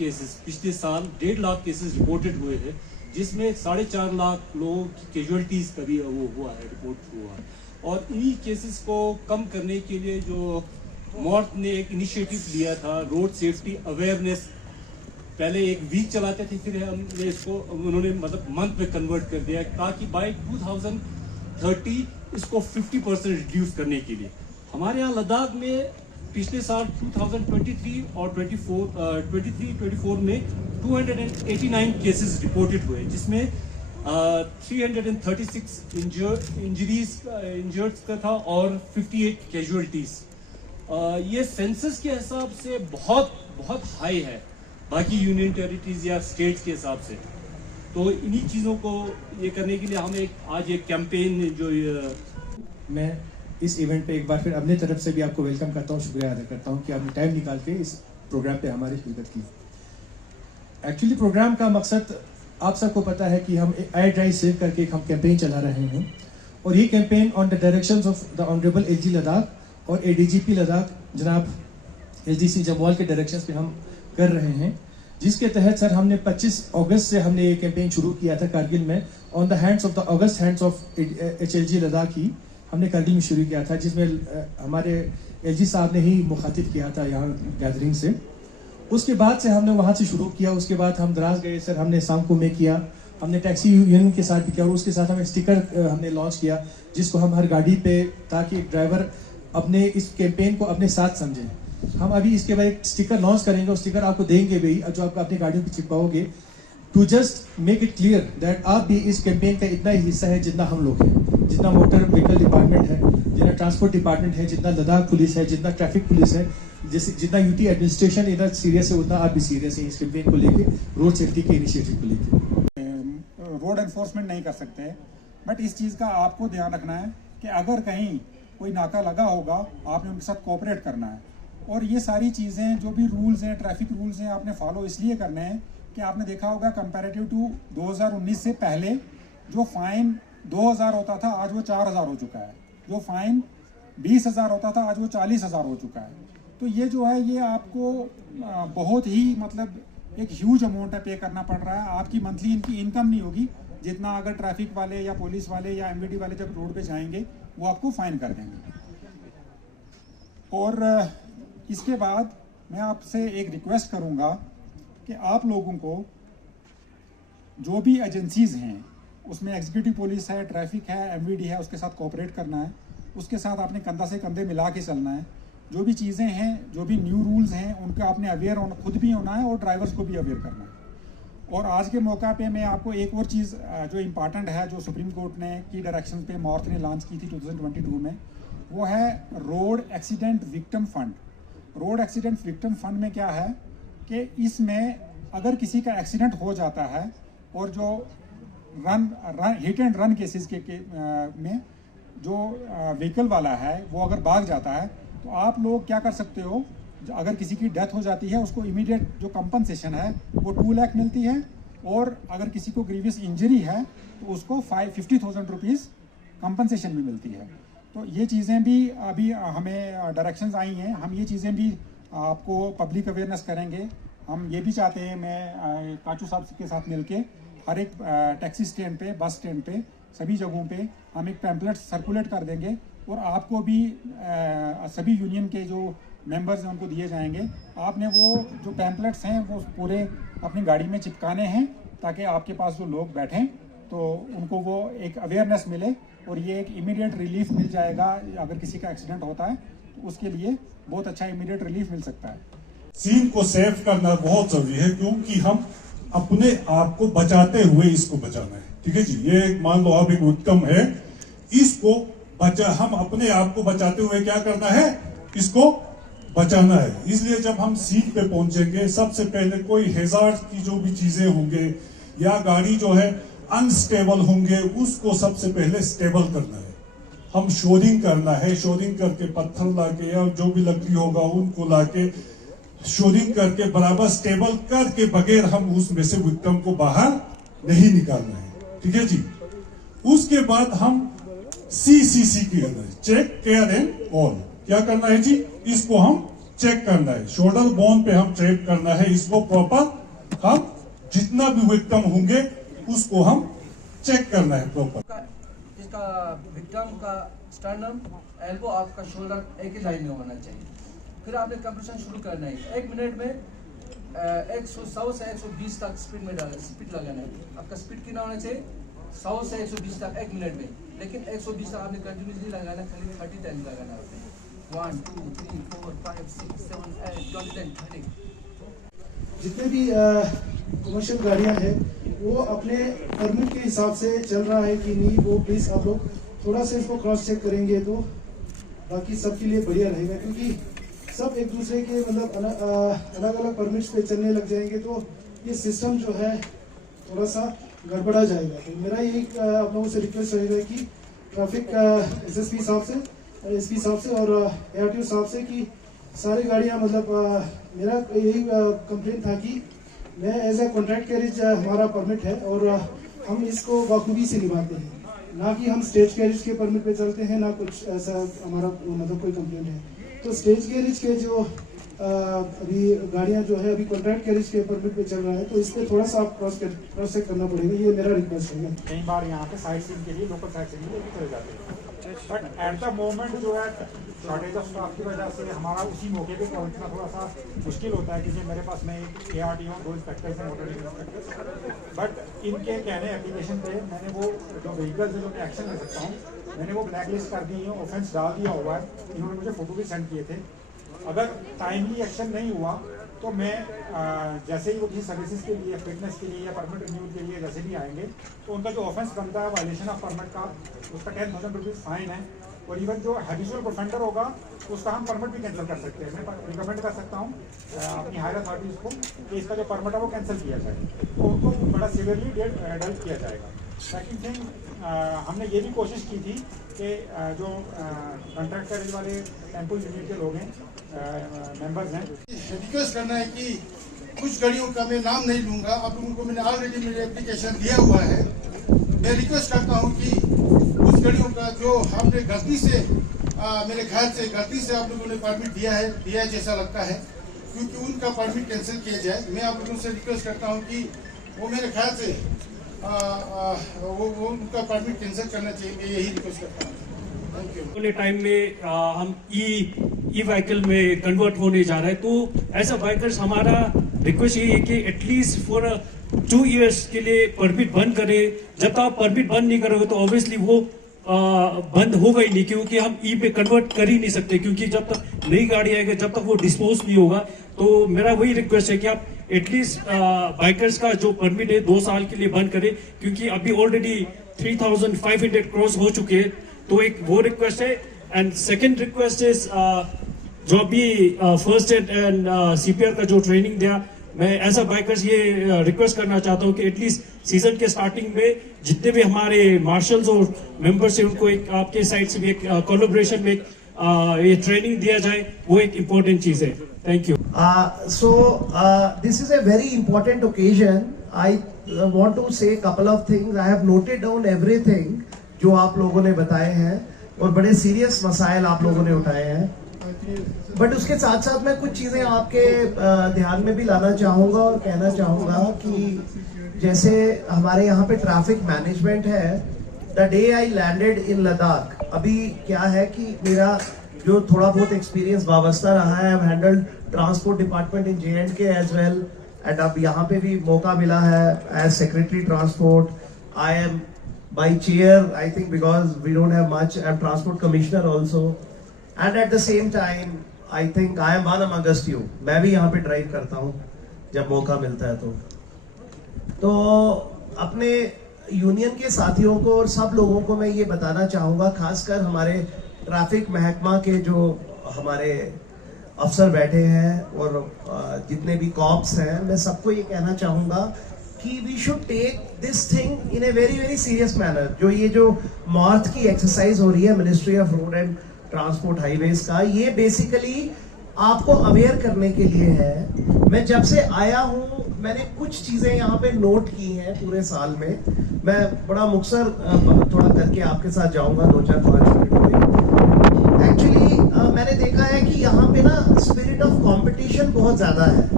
Cases पिछले साल 1.5 lakh cases reported हुए हैं, जिसमें 4.5 लाख लोगों की कैजुअलिटीज का भी वो हुआ है, रिपोर्ट हुआ है। और इन्हीं केसेस को कम करने के लिए जो मॉर्थ ने एक इनिशिएटिव लिया था, रोड सेफ्टी अवेयरनेस, पहले एक वीक चलाते थे, फिर हमने इसको उन्होंने मतलब मंथ में कन्वर्ट कर दिया, ताकि बाय 2030 इसको 50% रिड्यूस करने के लिए। हमारे यहाँ लद्दाख में पिछले साल 2023 और 24 में 289 केसेस रिपोर्टेड हुए, जिसमें 336 इंजर्ड्स का था और 58 कैजुअलिटीज। ये सेंसस के हिसाब से बहुत बहुत हाई है बाकी यूनियन टेरिटरीज या स्टेट्स के हिसाब से। तो इन्हीं चीज़ों को ये करने के लिए हम आज एक कैंपेन जो मैं इस इवेंट पे एक बार फिर अपने तरफ से भी आपको वेलकम करता हूँ, शुक्रिया अदा करता हूँ कि आपने टाइम निकाल के इस प्रोग्राम पे हमारी शिरकत की। एक्चुअली प्रोग्राम का मकसद आप सबको पता है कि हम एयर ड्राइव सेव करके हम कैंपेन चला रहे हैं, और ये campaign on the directions of the honourable LG Ladakh और एडीजीपी लद्दाख जनाब एसडीसी जम्वाल के डायरेक्शंस पे हम कर रहे हैं, जिसके तहत सर हमने 25 अगस्त से हमने ये कैंपेन शुरू किया था कारगिल में, on the hands of the August hands of HLG Ladakh ही हमने कारगिल में शुरू किया था, जिसमें हमारे एलजी साहब ने ही मुखातिब किया था यहाँ गैदरिंग से। उसके बाद से हमने वहाँ से शुरू किया, उसके बाद हम द्रास गए सर, हमने सांको में किया, हमने टैक्सी यूनियन के साथ भी किया, और उसके साथ हमें स्टिकर हमने लॉन्च किया, जिसको हम हर गाड़ी पे, ताकि एक ड्राइवर अपने इस कैंपेन को अपने साथ समझें। हम अभी इसके बाद एक स्टिकर लॉन्च करेंगे, और स्टिकर आपको देंगे भी, जो आप अपनी गाड़ियों पर चिपकाओगे, to just make it clear that आप भी इस कैंपेन का इतना ही हिस्सा है जितना हम लोग हैं, जितना मोटर व्हीकल डिपार्टमेंट है, जितना ट्रांसपोर्ट डिपार्टमेंट है, जितना लद्दाख पुलिस है, जितना ट्रैफिक पुलिस है, जितना यूटी एडमिनिस्ट्रेशन इतना सीरियस है, उतना आप भी सीरियस है इस कैंपेन को लेके, रोड सेफ्टी के इनिशिएटिव को लेके। रोड एनफोर्समेंट नहीं कर सकते, बट इस चीज़ का आपको ध्यान रखना है कि अगर कहीं कोई नाका लगा होगा, आपने उनके साथ कोऑपरेट करना है। और ये सारी चीज़ें जो भी रूल्स हैं, ट्रैफिक रूल्स हैं, आपने फॉलो इसलिए करने हैं कि आपने देखा होगा कंपैरेटिव टू 2019 से पहले जो फाइन 2000 होता था, आज वो 4000 हो चुका है। जो फाइन 20,000 होता था, आज वो 40,000 हो चुका है। तो ये जो है, ये आपको बहुत ही मतलब एक ह्यूज अमाउंट पे करना पड़ रहा है। आपकी मंथली इनकी इनकम नहीं होगी जितना अगर ट्रैफिक वाले या पुलिस वाले या एमवीडी वाले जब रोड पे जाएंगे वो आपको फाइन कर देंगे। और इसके बाद मैं आपसे एक रिक्वेस्ट करूंगा कि आप लोगों को जो भी एजेंसीज हैं, उसमें एग्जीक्यूटिव पुलिस है, ट्रैफिक है, एमवीडी है, उसके साथ कोऑपरेट करना है। उसके साथ आपने कंधा से कंधे मिला के चलना है। जो भी चीज़ें हैं, जो भी न्यू रूल्स हैं, उनका आपने अवेयर होना, खुद भी होना है और ड्राइवर्स को भी अवेयर करना है। और आज के मौका पे मैं आपको एक और चीज़ जो इम्पॉर्टेंट है, जो सुप्रीम कोर्ट ने की डायरेक्शन पे मॉर्थ ने लॉन्च की थी 2022 में, वो है road accident victim fund. Road accident victim fund में क्या है कि इसमें अगर किसी का एक्सीडेंट हो जाता है और जो हिट एंड रन केसेस में जो व्हीकल वाला है वो अगर भाग जाता है, तो आप लोग क्या कर सकते हो, अगर किसी की डेथ हो जाती है उसको इमीडिएट जो कंपनसेशन है वो 2 लाख मिलती है, और अगर किसी को ग्रीवियस इंजरी है तो उसको 50,000 रुपीज़ कंपनसेशन भी मिलती है। तो ये चीज़ें भी अभी हमें डायरेक्शंस आई हैं, हम ये चीज़ें भी आपको पब्लिक अवेयरनेस करेंगे। हम ये भी चाहते हैं, मैं काचू साहब के साथ मिलके हर एक टैक्सी स्टैंड पे, बस स्टैंड पे, सभी जगहों पे हम एक पैम्पलेट सर्कुलेट कर देंगे, और आपको भी सभी यूनियन के जो मेंबर्स हैं उनको दिए जाएंगे। आपने वो जो पैम्पलेट्स हैं वो पूरे अपनी गाड़ी में चिपकाने हैं, ताकि आपके पास जो लोग बैठें तो उनको वो एक अवेयरनेस मिले, और ये एक इमीडिएट रिलीफ मिल जाएगा। अगर किसी का एक्सीडेंट होता है तो उसके लिए बहुत अच्छा इमीडिएट रिलीफ मिल सकता है। सीन को सेव करना बहुत जरूरी है, क्योंकि हम अपने आप को बचाते हुए इसको बचाना है। ठीक है जी, ये मान लो आप एक उत्तम है, इसको हम अपने आप को बचाते हुए क्या करना है, इसको बचाना है। इसलिए जब हम सीट पे पहुंचेंगे, सबसे पहले कोई हैजार्ड की जो भी चीजें होंगे या गाड़ी जो है अनस्टेबल होंगे, उसको सबसे पहले स्टेबल करना है। हम शोरिंग करना है, शोरिंग करके पत्थर लाके या जो भी लकड़ी होगा उनको लाके शोरिंग करके बराबर स्टेबल करके बगैर हम उसमें से विक्टिम को बाहर नहीं निकालना है। ठीक है जी। उसके बाद हम CCC की चेक केयर एंड ऑल क्या करना है जी, इसको हम चेक करना है, शोल्डर बोन पे हम चेक करना है इसको प्रॉपर। हम जितना भी विक्टिम होंगे उसको हम चेक करना है प्रॉपर। इसका विक्टिम का स्टर्नम, एल्बो, आपका शोल्डर एक ही लाइन में होना चाहिए। फिर आपने कंप्रेशन शुरू करना है। 1 मिनट में 100 से 120 तक स्पीड लगाना है। आपका स्पीड कितना होना चाहिए? 100 से 120 तक 1 मिनट में। लेकिन 120 तक आपने कंटिन्यूसली लगाना, खाली 30 टाइम लगाना होता है। 1 2 3 4 5 6 7 8 20 10 30। जितने भी कमर्शियल गाड़ियां हैं वो अपने परमिट के हिसाब से चल रहा है कि नहीं, वो प्लीज़ आप लोग थोड़ा सा इसको क्रॉस चेक करेंगे तो बाकी सबके लिए बढ़िया रहेगा। क्योंकि सब एक दूसरे के मतलब अलग अलग परमिट्स पे चलने लग जाएंगे तो ये सिस्टम जो है थोड़ा सा गड़बड़ा जाएगा। तो मेरा यही आप लोगों से रिक्वेस्ट रहेगा कि ट्रैफिक SSP साहब से, SP साहब से और ARTO साहब से कि सारी गाड़ियां मतलब मेरा यही कंप्लेंट था कि मैं एज ए कॉन्ट्रैक्ट कैरेज हमारा परमिट है और हम इसको बखूबी से निभाते हैं, ना कि हम स्टेज कैरेज के परमिट पे चलते हैं, ना कुछ ऐसा हमारा मतलब कोई कंप्लेंट है। तो स्टेज कैरेज के जो अभी गाड़ियां जो है अभी कॉन्ट्रैक्ट कैरेज के परमिट पे चल रहा है, तो इस पर थोड़ा सा आप क्रॉस चेक करना पड़ेगा। ये मेरा रिक्वेस्ट है। कई बार यहाँ पे साइड सीन के लिए लोकल साइड सीन लेके चले जाते हैं, बट एट द मोमेंट जो है शॉर्टेज ऑफ स्टाफ की वजह से हमारा उसी मौके पे पहुंचना थोड़ा सा मुश्किल होता है। क्योंकि मेरे पास में एक ARTO 2 इंस्पेक्टर्स हैं, मोटर इंस्पेक्टर्स, बट इनके कहने एप्लीकेशन पे मैंने वो जो व्हीकल्स है जो मैं एक्शन ले सकता हूँ मैंने वो ब्लैक लिस्ट कर दी है, ऑफेंस डाल दिया हुआ है। इन्होंने मुझे फोटो भी सेंड किए थे। अगर टाइमली एक्शन नहीं हुआ तो मैं जैसे ही वो किसी सर्विसेज के लिए, फिटनेस के लिए या परमिट रिन्यूअल के लिए जैसे भी आएंगे तो उनका जो ऑफेंस बनता है वायलेशन ऑफ परमिट का, उसका 10,000 रुपीज़ फाइन है। और इवन जो हैबिचुअल ऑफेंडर होगा उसका हम परमिट भी कैंसिल कर सकते हैं। मैं रिकमेंड कर सकता हूँ अपनी हायर अथॉरिटीज़ को कि इसका जो परमिट है वो कैंसिल किया जाए, तो उनको बड़ा सीवियरली डेल्ट किया जाएगा। सेकेंड थिंग, हमने ये भी कोशिश की थी कि जो कॉन्ट्रैक्ट कैरेज वाले टेम्पो यूनिट के लोग हैं, मेंबर्स हैं, रिक्वेस्ट करना है कि कुछ गाड़ियों का मैं नाम नहीं लूंगा, आप लोगों को मैंने ऑलरेडी मेरे एप्लीकेशन दिया हुआ है। मैं रिक्वेस्ट करता हूं कि उस गाड़ियों का जो हमने गलती से मेरे ख्याल से गलती से आप लोगों ने परमिट दिया है जैसा लगता है, क्योंकि उनका परमिट कैंसिल किया जाए। मैं आप लोगों से रिक्वेस्ट करता हूं कि वो मेरे ख्याल से वो उनका परमिट कैंसिल करना चाहिए। मैं यही रिक्वेस्ट करता हूँ। वाले टाइम में हम ई व्हीकल में कन्वर्ट होने जा रहे हैं, तो ऐसा बाइकर्स हमारा रिक्वेस्ट ये है कि एटलीस्ट फॉर 2 इयर्स के लिए परमिट बंद करें। जब तक आप परमिट बंद नहीं करोगे तो ऑब्वियसली वो बंद होगा ही नहीं, क्योंकि हम ई पे कन्वर्ट कर ही नहीं सकते। क्योंकि जब तक नई गाड़ी आएगी, जब तक वो डिस्पोज नहीं होगा, तो मेरा वही रिक्वेस्ट है कि आप एटलीस्ट बाइकर्स का जो परमिट है 2 साल के लिए बंद करें, क्योंकि अभी ऑलरेडी 3,500 क्रॉस हो चुके हैं। तो एक वो रिक्वेस्ट है। एंड सेकेंड रिक्वेस्ट इज जो अभी फर्स्ट एड एंड CPR का जो ट्रेनिंग दिया, मैं एज अ बाइकर्स ये रिक्वेस्ट करना चाहता हूँ कि एटलीस्ट सीजन के स्टार्टिंग में जितने भी हमारे मार्शल्स और मेंबर्स हैं उनको एक आपके साइड से भी एक कोलैबोरेशन में ये ट्रेनिंग दिया जाए, वो एक इम्पोर्टेंट चीज है। Thank you. So this is a very important occasion. I want to say a couple of things. I have noted down everything जो आप लोगों ने बताए हैं और बड़े सीरियस मसाइल आप लोगों ने उठाए हैं, बट उसके साथ साथ मैं कुछ चीजें आपके ध्यान में भी लाना चाहूंगा और कहना चाहूंगा कि जैसे हमारे यहाँ पे ट्रैफिक मैनेजमेंट है। The day I landed in Ladakh, अभी क्या है कि मेरा जो थोड़ा बहुत एक्सपीरियंस वाबस्ता रहा है, I handled transport department in J&K as well, and अब यहाँ पे भी मौका मिला है as secretary transport. I am by chair, I think, because we don't have much. I'm transport commissioner also, and at the same time I think I am one amongst you. मैं भी यहाँ पे ड्राइव करता हूँ जब मौका मिलता है। तो अपने यूनियन के साथियों को और सब लोगों को मैं ये बताना चाहूँगा, खासकर हमारे ट्रैफिक महकमा के जो हमारे अफसर बैठे हैं और जितने भी कॉप्स हैं, मैं सबको ये कहना चाहूँगा कि we should take this thing in a very very serious manner. जो ये जो मॉर्थ की एक्सरसाइज हो रही है ministry of road and transport highways का, ये बेसिकली आपको अवेयर करने के लिए है। मैं जब से आया हूँ मैंने कुछ चीजें यहाँ पे नोट की हैं पूरे साल में। मैं बड़ा मुख्तसर थोड़ा करके आपके साथ जाऊंगा 2-4-5 मिनट में। एक्चुअली मैंने देखा है कि यहाँ पे ना स्पिरिट ऑफ कंपटीशन बहुत ज्यादा है,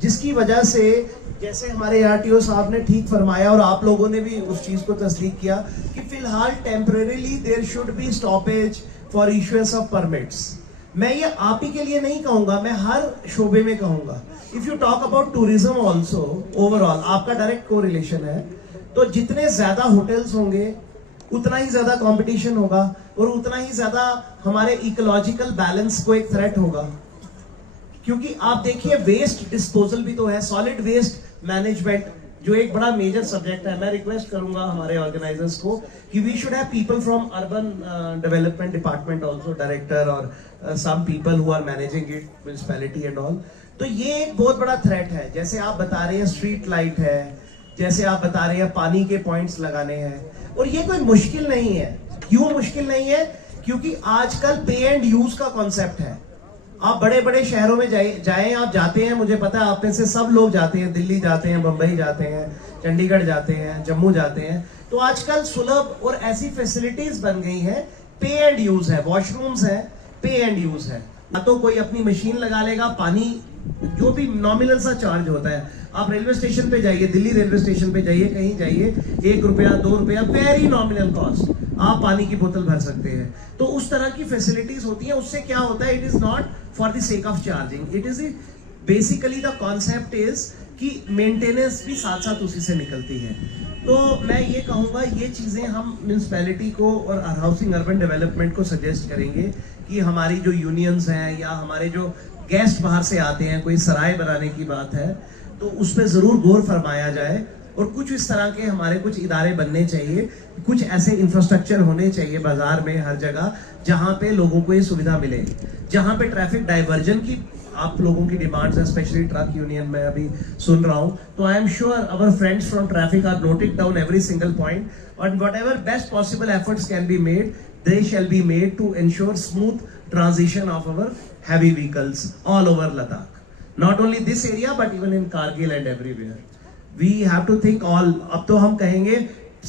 जिसकी वजह से जैसे हमारे आरटीओ साहब ने ठीक फरमाया और आप लोगों ने भी उस चीज को तस्दीक किया कि फिलहाल temporarily there should be stoppage for issuance of permits. मैं ये आप ही के लिए नहीं कहूंगा, मैं हर शोबे में कहूंगा। If you talk about tourism also, overall आपका डायरेक्ट कोरिलेशन है, तो जितने ज्यादा होटल्स होंगे उतना ही ज्यादा कंपटीशन होगा और उतना ही ज्यादा हमारे इकोलॉजिकल बैलेंस को एक थ्रेट होगा। क्योंकि आप देखिए वेस्ट डिस्पोजल भी तो है, सॉलिड वेस्ट मैनेजमेंट जो एक बड़ा मेजर सब्जेक्ट है। मैं रिक्वेस्ट करूंगा हमारे ऑर्गेनाइजर्स को कि we should have people from urban development department also, director और some people who are managing it, municipality and all. तो ये एक बहुत बड़ा थ्रेट है। जैसे आप बता रहे हैं स्ट्रीट लाइट है, जैसे आप बता रहे हैं पानी के पॉइंट्स लगाने हैं, और ये कोई मुश्किल नहीं है। क्यों मुश्किल नहीं है? क्योंकि आजकल पे एंड यूज का कॉन्सेप्ट है। आप बड़े बड़े शहरों में जाएं, आप जाते हैं, मुझे पता है आप में से सब लोग जाते हैं, दिल्ली जाते हैं, बंबई जाते हैं, चंडीगढ़ जाते हैं, जम्मू जाते हैं, तो आजकल सुलभ और ऐसी फैसिलिटीज बन गई हैं, पे एंड यूज है, वॉशरूम्स है, पे एंड यूज है। या तो कोई अपनी मशीन लगा लेगा, पानी जो भी नॉमिनल सा चार्ज होता है। आप रेलवे स्टेशन पे जाइए, दिल्ली रेलवे स्टेशन पे जाइए, कहीं जाइए, 1 रुपया 2 रुपया, वेरी नॉमिनल कॉस्ट, आप पानी की बोतल भर सकते हैं। तो उस तरह की फैसिलिटीज होती है। उससे क्या होता है, it is not for the sake of charging, it is basically the concept is कि मेंटेनेंस भी साथ साथ उसी से निकलती है। तो मैं ये कहूंगा, ये चीजें हम म्युनिसिपैलिटी को और हाउसिंग अर्बन डेवलपमेंट को सजेस्ट करेंगे कि हमारी जो यूनियंस हैं या हमारे जो गेस्ट बाहर से आते हैं, कोई सराय बनाने की बात है, तो उस पर जरूर गौर फरमाया जाए। और कुछ इस तरह के हमारे कुछ इदारे बनने चाहिए, कुछ ऐसे इंफ्रास्ट्रक्चर होने चाहिए बाजार में हर जगह, जहां पे लोगों को ये सुविधा मिले, जहां पे ट्रैफिक डाइवर्जन की आप लोगों की डिमांड्स है, स्पेशली ट्रक यूनियन में अभी सुन रहा हूं। तो I am sure our friends from traffic are noting down every single point, और whatever best possible efforts can be made, they shall be made to ensure smooth transition of our heavy vehicles all over Ladakh. Not only this area but even in Kargil and everywhere. We have to think all. अब तो हम कहेंगे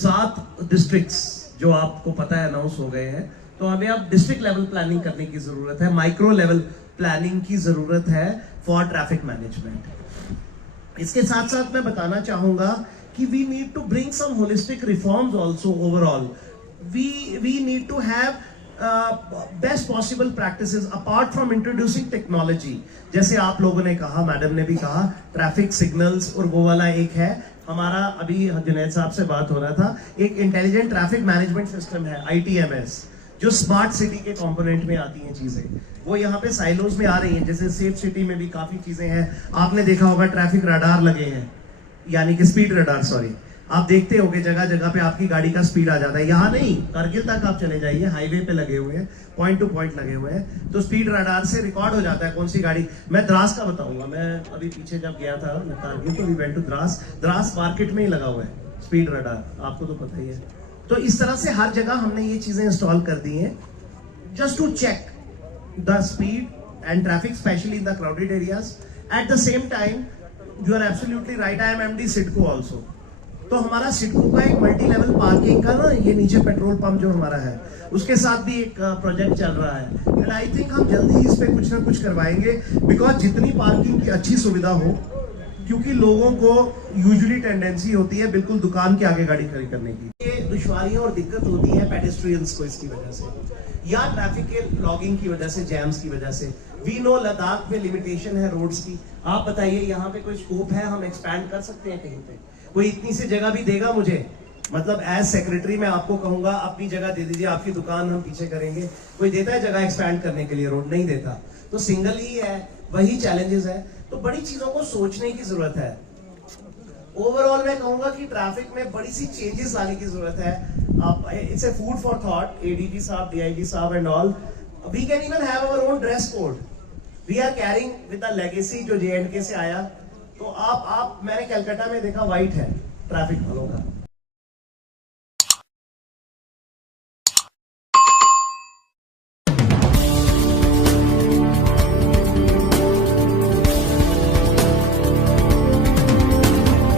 7 districts जो आपको पता है announce हो गए हैं, तो हमें अब डिस्ट्रिक्ट लेवल प्लानिंग करने की जरूरत है, माइक्रो लेवल प्लानिंग की जरूरत है फॉर ट्रैफिक मैनेजमेंट। इसके साथ साथ मैं बताना चाहूंगा कि we need to bring some holistic reforms also overall. We need to have best possible practices apart from introducing technology. जैसे आप लोगों ने कहा, मैडम ने भी कहा, ट्रैफिक सिग्नल्स और वो वाला एक है हमारा, अभी जुनैद साहब से बात हो रहा था, एक इंटेलिजेंट ट्रैफिक मैनेजमेंट सिस्टम है ITMS, जो स्मार्ट सिटी के कंपोनेंट में आती हैं चीजें, वो यहाँ पे साइलोज में आ रही हैं। जैसे सेफ सिटी में भी काफी चीजें हैं, आपने देखा होगा ट्रैफिक रडार लगे हैं, यानी कि स्पीड रडार, सॉरी, आप देखते होंगे जगह जगह पे आपकी गाड़ी का स्पीड आ जाता है। यहाँ नहीं, करगिल तक आप चले जाइए, हाईवे पे लगे हुए हैं, पॉइंट टू पॉइंट लगे हुए हैं, तो स्पीड रडार से रिकॉर्ड हो जाता है कौन सी गाड़ी। मैं द्रास का बताऊंगा, मैं अभी पीछे जब गया था करगिल तो we went to Dras market में ही लगा हुआ है स्पीड रडार, आपको तो पता ही है। तो इस तरह से हर जगह हमने ये चीजें इंस्टॉल कर दी हैं, just to check the speed and traffic, especially in the crowded areas. At the same time you are absolutely right, I am MD CIDCO also. तो हमारा सिडको का एक मल्टी लेवल पार्किंग का ना, ये नीचे पेट्रोल पंप जो हमारा है, उसके साथ भी एक प्रोजेक्ट चल रहा है, एंड आई थिंक हम जल्दी ही इस पे कुछ ना कुछ करवाएंगे, बिकॉज जितनी पार्किंग की अच्छी सुविधा हो, क्योंकि लोगों को यूजुअली टेंडेंसी होती है बिल्कुल दुकान के आगे गाड़ी खड़ी करने की। ये दुश्वारियां और दिक्कत होती है पेडेस्ट्रियंस को इसकी वजह से, या ट्रैफिक के लॉगिंग की वजह से, जैम्स की वजह से। वी नो लद्दाख में लिमिटेशन है रोड्स की। आप बताइए यहाँ पे कोई स्कोप है, हम एक्सपैंड कर सकते हैं कहीं पे? कोई इतनी सी जगह भी देगा मुझे? मतलब एज सेक्रेटरी मैं आपको कहूंगा अपनी जगह दे दीजिए, आपकी दुकान हम पीछे करेंगे। कोई देता है जगह एक्सपैंड करने के लिए रोड? नहीं देता। तो सिंगल ही है, वही चैलेंजेस है। तो बड़ी चीजों को सोचने की जरूरत है। ओवरऑल मैं कहूंगा कि ट्रैफिक में बड़ी सी चेंजेस लाने की जरूरत है। It's a food for thought, ADG साहब, DIG साहब and all. We can even have our own dress code. We are carrying with the legacy जो JNK से आया। तो आप मैंने कलकत्ता में देखा, व्हाइट है ट्रैफिक वालों का,